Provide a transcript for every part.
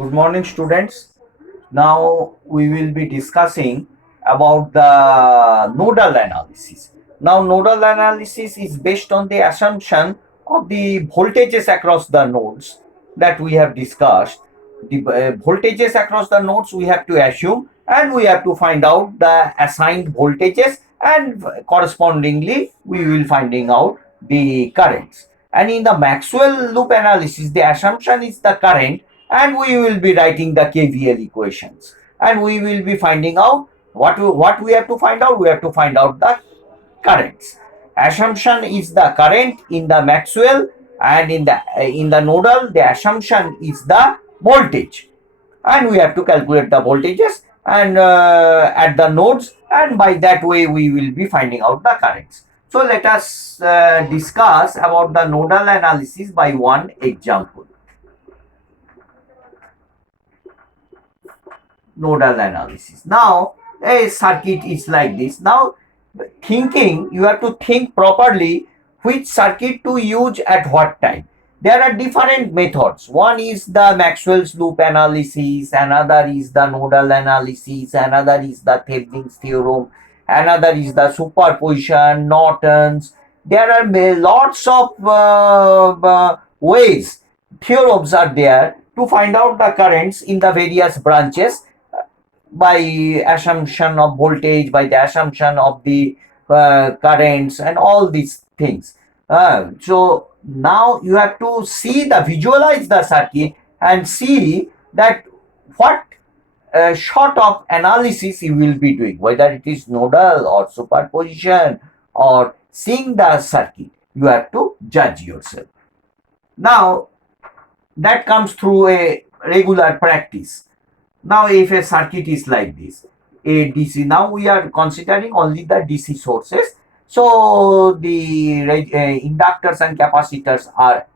Good morning, students. Now we will be discussing about the nodal analysis. Now, nodal analysis is based on the assumption of the voltages across the nodes that we have discussed. The voltages across the nodes we have to assume, and we have to find out the assigned voltages, and correspondingly we will finding out the currents. And in the Maxwell loop analysis, the assumption is the current, and we will be writing the KVL equations, and we will be finding out what we have to find out. We have to find out the currents. Assumption is the current in the Maxwell, and in the nodal the assumption is the voltage, and we have to calculate the voltages and at the nodes, and by that way we will be finding out the currents. So let us discuss about the nodal analysis by one example. Nodal analysis. Now a circuit is like this. Now you have to think properly which circuit to use at what time. There are different methods. One is the Maxwell's loop analysis, another is the nodal analysis, another is the Thevenin's theorem, another is the superposition, Norton's. There are lots of ways, theorems are there to find out the currents in the various branches by assumption of voltage, by the assumption of the currents, and all these things. So now you have to visualize the circuit and see that what sort of analysis you will be doing, whether it is nodal or superposition or seeing the circuit. You have to judge yourself. Now that comes through a regular practice. Now if a circuit is like this, a DC, now we are considering only the DC sources. So the inductors and capacitors are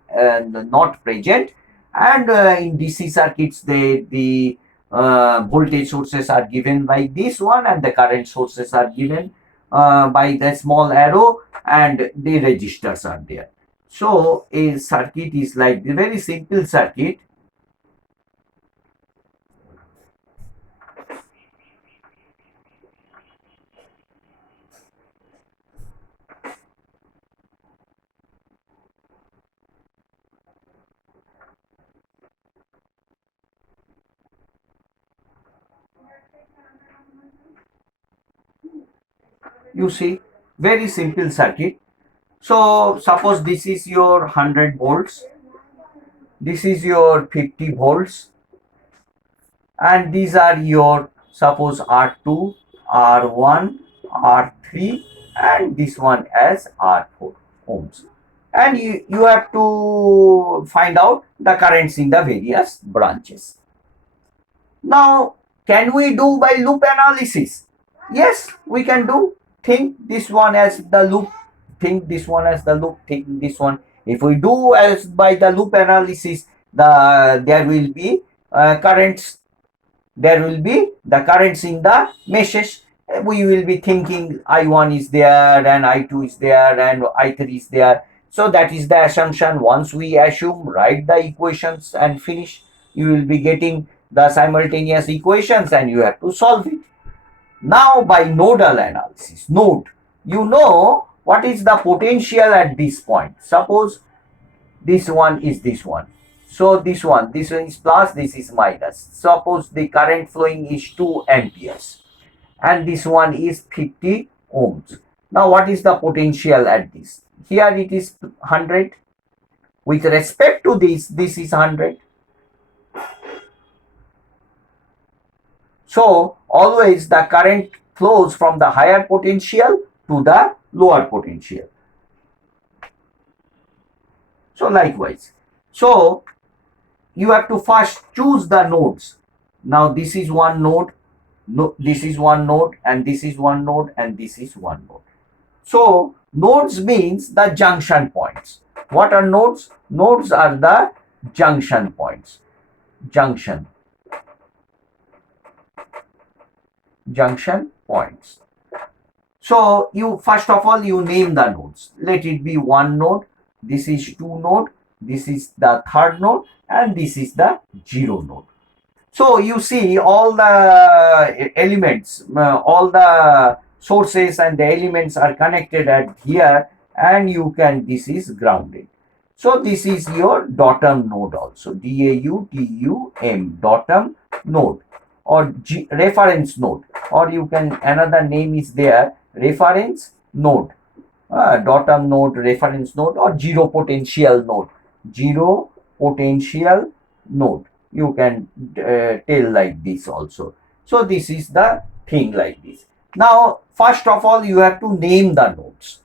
not present, and in DC circuits the voltage sources are given by this one, and the current sources are given by the small arrow, and the resistors are there. So a circuit is like the very simple circuit. You see, very simple circuit. So suppose this is your 100 volts, this is your 50 volts, and these are your, suppose, R2, R1, R3, and this one as R4 ohms. And you have to find out the currents in the various branches. Now, can we do by loop analysis? Yes, we can do. Think this one as the loop, think this one as the loop, think this one. If we do as by the loop analysis, there will be currents. There will be the currents in the meshes. We will be thinking I1 is there, and I2 is there, and I3 is there. So that is the assumption. Once we assume, write the equations and finish. You will be getting the simultaneous equations, and you have to solve it. Now by nodal analysis, node, you know what is the potential at this point. Suppose this one is this one. So this one is plus, this is minus. Suppose the current flowing is 2 amperes, and this one is 50 ohms. Now what is the potential at this? Here it is 100. With respect to this is 100. So always the current flows from the higher potential to the lower potential. So likewise. So you have to first choose the nodes. Now this is one node, this is one node, and this is one node, and this is one node. So nodes means the junction points. What are nodes? Nodes are the junction points. Junction points. So you first of all you name the nodes. Let it be one node, this is two node, this is the third node, and this is the zero node. So you see all the elements, all the sources and the elements are connected at here, and you can, this is grounded. So this is your datum node also, DAUTUM, datum node, or reference node, or you can, another name is there, reference node, datum node, reference node, or zero potential node, zero potential node. You can tell like this also. So this is the thing like this. Now, first of all, you have to name the nodes.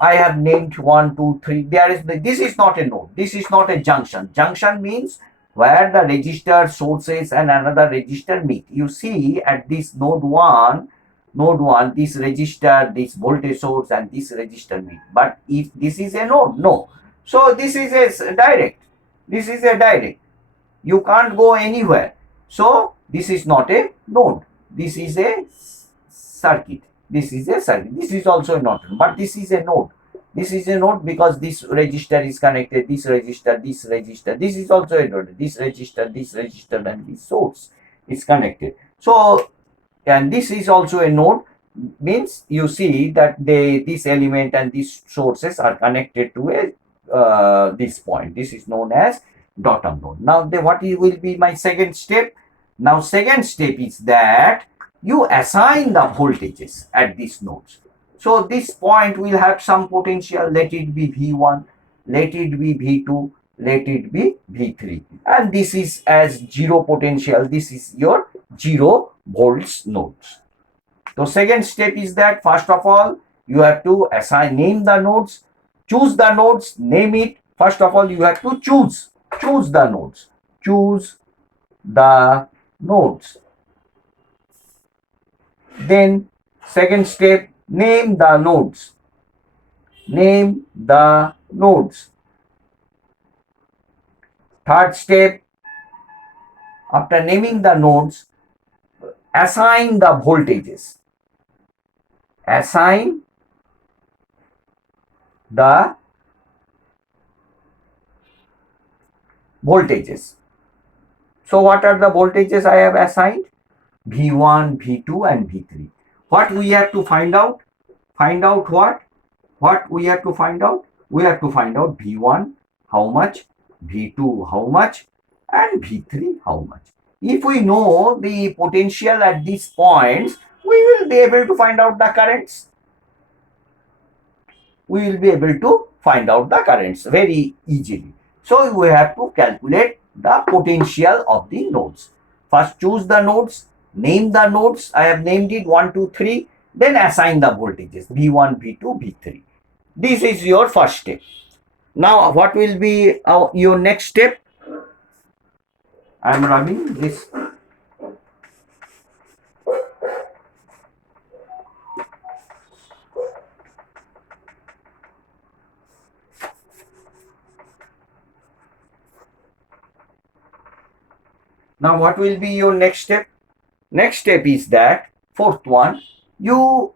I have named 1, 2, 3. There is this is not a node. This is not a junction. Junction means where the register sources and another register meet. You see at this node 1, this register, this voltage source, and this register meet. But if this is a node, no. So this is a direct. This is a direct. You can't go anywhere. So this is not a node. This is a circuit. This is a circuit. This is also not, but this is a node. This is a node because this register is connected. This register, this register. This is also a node. This register, and this source is connected. So, and this is also a node. Means you see that this element and these sources are connected to a this point. This is known as datum node. Now, what will be my second step? Now, second step is that you assign the voltages at these nodes. So this point will have some potential. Let it be V1, let it be V2, let it be V3. And this is as zero potential. This is your 0 volts nodes. So second step is that first of all, you have to name the nodes, choose the nodes, name it. First of all, you have to choose the nodes. Choose the nodes. Then second step, name the nodes. Name the nodes. Third step, after naming the nodes, assign the voltages. Assign the voltages. So what are the voltages I have assigned? V1, V2 and V3. What we have to find out? Find out what? What we have to find out? We have to find out V1 how much, V2 how much, and V3 how much. If we know the potential at these points, we will be able to find out the currents. We will be able to find out the currents very easily. So we have to calculate the potential of the nodes. First choose the nodes, name the nodes. I have named it 1, 2, 3. Then assign the voltages V1, V2, V3. This is your first step. Now what will be your next step? I am running this. Now what will be your next step? Next step is that fourth one, you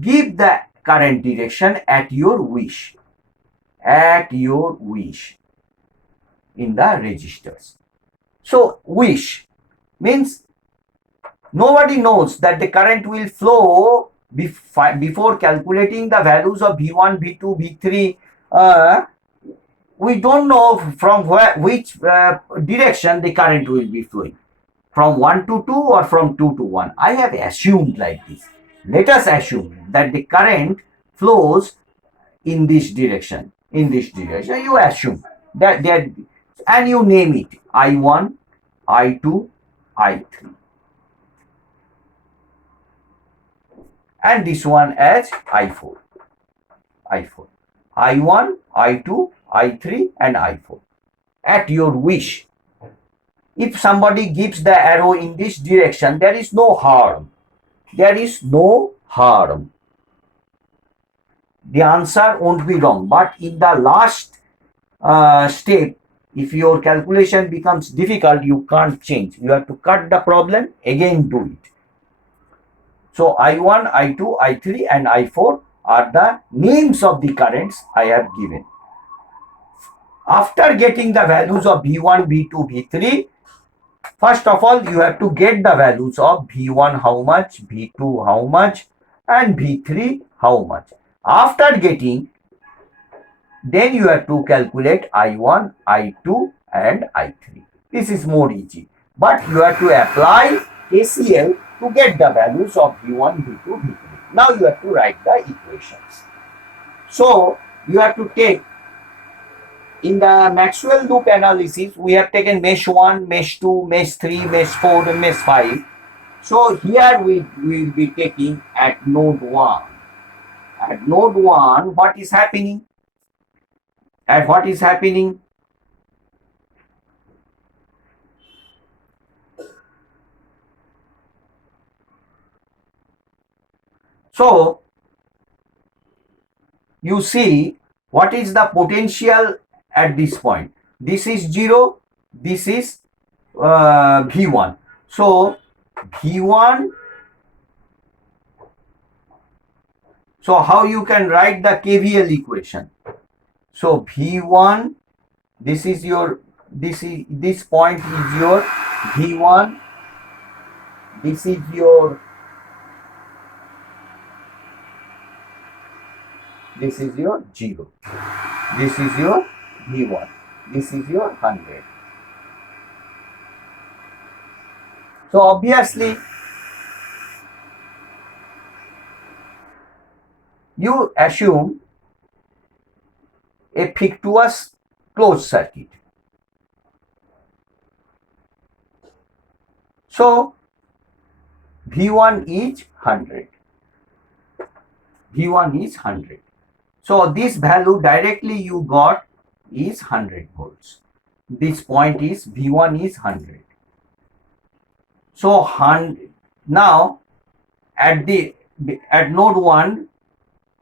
give the current direction at your wish. At your wish in the registers. So wish means nobody knows that the current will flow before calculating the values of V1, V2, V3. We don't know from which direction the current will be flowing, from 1 to 2 or from 2 to 1. I have assumed like this. Let us assume that the current flows in this direction. In this direction, you assume that and you name it I1, I2, I3, and this one as I4. I4, I1, I2, I3 and I4 at your wish. If somebody gives the arrow in this direction, there is no harm. There is no harm. The answer won't be wrong. But in the last step, if your calculation becomes difficult, you can't change. You have to cut the problem, again do it. So I1, I2, I3 and I4 are the names of the currents I have given. After getting the values of V1, V2, V3, First of all, you have to get the values of V1 how much, V2 how much, and V3 how much. After getting, then you have to calculate I1, I2, and I3. This is more easy. But you have to apply KCL to get the values of V1, V2, V3. Now you have to write the equations. So you have to take, in the Maxwell loop analysis, we have taken mesh 1, mesh 2, mesh 3, mesh 4, and mesh 5. So here we will be taking at node 1. At node 1, what is happening? At what is happening? So you see what is the potential at this point. This is 0, this is V1. So V1, so how you can write the KVL equation? So V1, this is your, this point is your V1, this is your, this is your 0, this is your V1, this is your 100. So obviously you assume a fictitious closed circuit. So V1 is 100. V1 is 100. So this value directly you got is 100 volts. This point is V1 is 100. So now at node 1,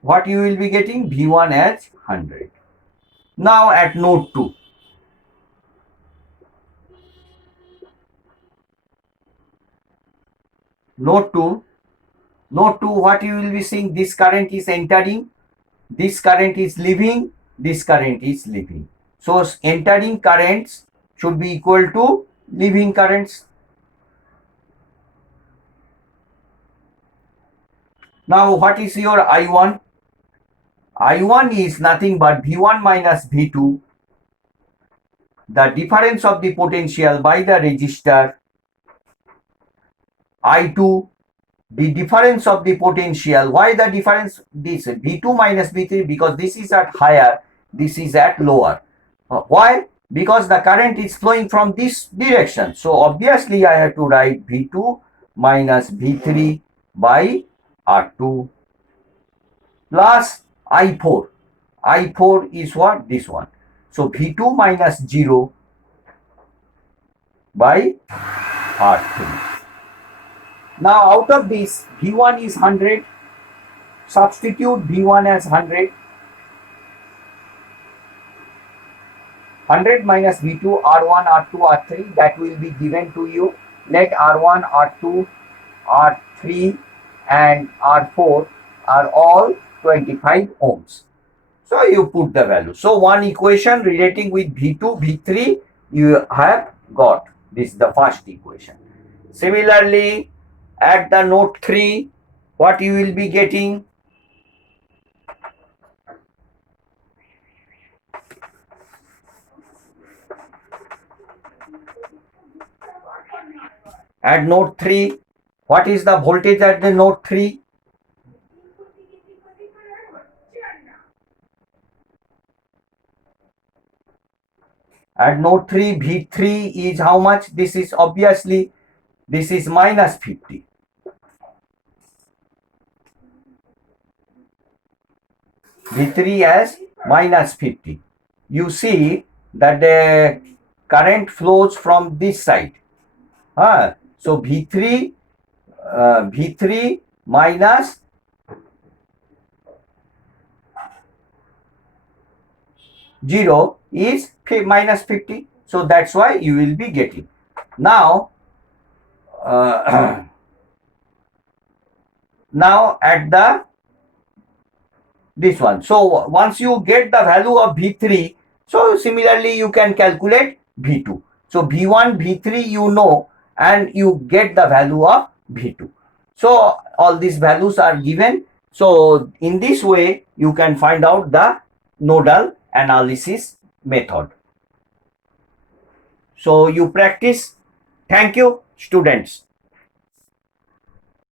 what you will be getting? V1 as 100. Now at node 2, node 2, what you will be seeing? This current is entering, this current is leaving, this current is leaving. So entering currents should be equal to leaving currents. Now what is your I1? I1 is nothing but V1 minus V2, the difference of the potential by the resistor. I2, the difference of the potential. Why the difference? This V2 minus V3, because this is at higher, this is at lower. Why? Because the current is flowing from this direction. So obviously I have to write V2 minus V3 by R2 plus I4. I4 is what? This one. So V2 minus 0 by R3. Now out of this, V1 is 100. Substitute V1 as 100. 100 minus V2, R1, R2, R3, that will be given to you. Let R1, R2, R3 and R4 are all 25 ohms. So you put the value. So one equation relating with V2, V3 you have got. This is the first equation. Similarly, at the node 3, what you will be getting? At node 3, what is the voltage at the node 3? At node 3, V3 is how much? This is obviously, this is minus 50. V3 as minus 50. You see that the current flows from this side. So V3 minus 0 is minus 50. So that's why you will be getting. Now, now at the this one. So once you get the value of V3, so similarly you can calculate V2. So V1, V3 you know, and you get the value of V2. So all these values are given. So in this way you can find out the nodal analysis method. So you practice. Thank you, students.